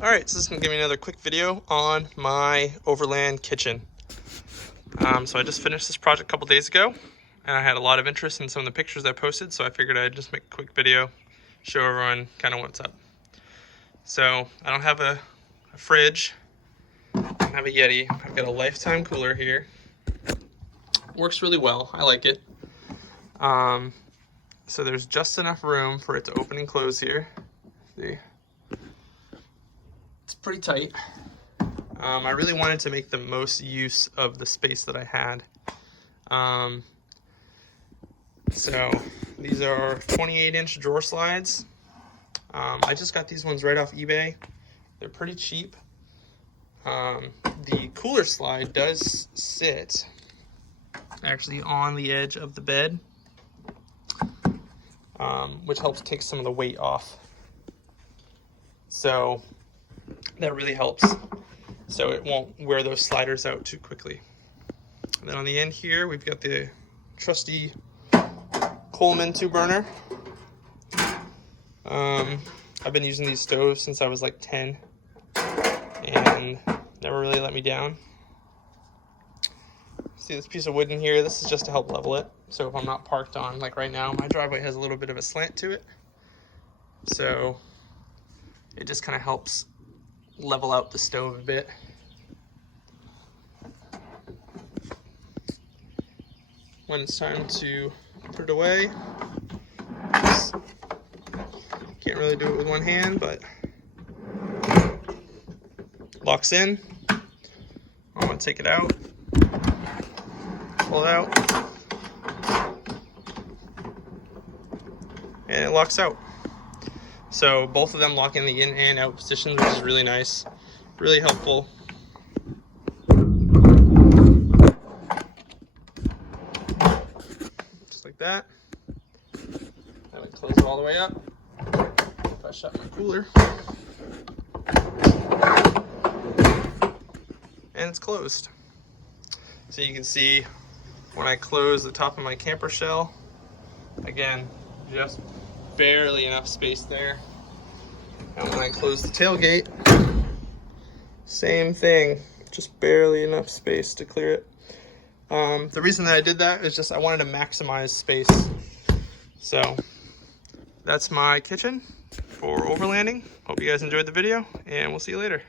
Alright, so this is going to give me another quick video on my Overland kitchen. So I just finished this project a couple days ago, and I had a lot of interest in some of the pictures I posted, so I figured I'd just make a quick video, show everyone kind of what's up. So I don't have a fridge, I don't have a Yeti, I've got a Lifetime cooler here. Works really well, I like it. So there's just enough room for it to open and close here. See? It's pretty tight. I really wanted to make the most use of the space that I had. So these are 28-inch drawer slides. I just got these ones right off eBay. They're pretty cheap. The cooler slide does sit actually on the edge of the bed, which helps take some of the weight off. So that really helps, so it won't wear those sliders out too quickly. And then on the end here, we've got the trusty Coleman 2-burner. I've been using these stoves since I was like 10 and never really let me down. See this piece of wood in here? This is just to help level it. So if I'm not parked on, like right now, my driveway has a little bit of a slant to it. So it just kind of helps level out the stove a bit. When it's time to put it away, can't really do it with one hand, but locks in. I'm gonna take it out, pull it out, and it locks out. So both of them lock in the in and out positions, which is really nice, really helpful. Just like that. Then I close it all the way up. If I shut my cooler. And it's closed. So you can see when I close the top of my camper shell, again, just barely enough space there. And when I close the tailgate, same thing, just barely enough space to clear it. The reason that I did that is just I wanted to maximize space. So that's my kitchen for overlanding. Hope you guys enjoyed the video, and we'll see you later.